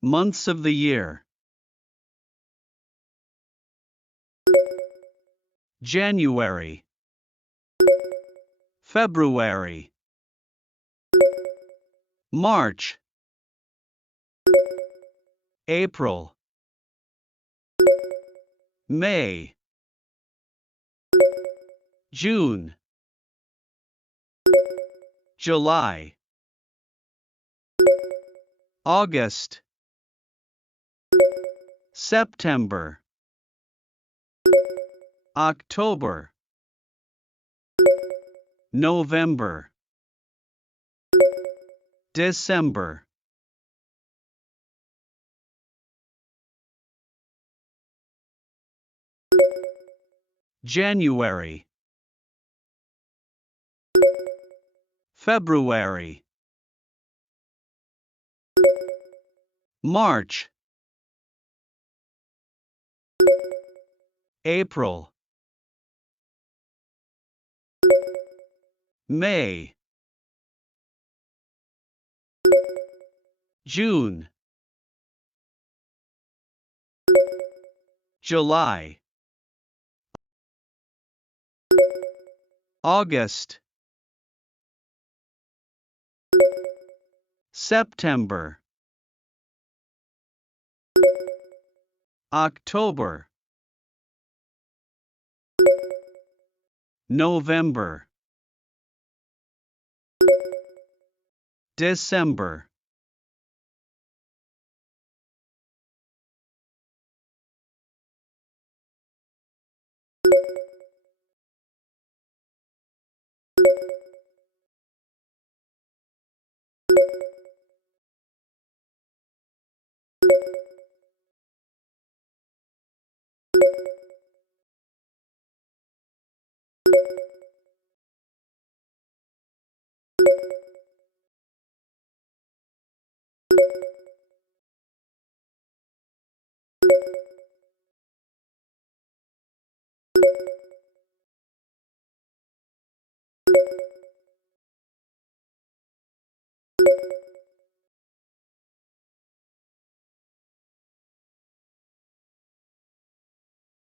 Months of the year. January, February, March, April, May, June, July, August, September, October, November, December. January, February, March, April, May, June, July, August, September, October, November, December.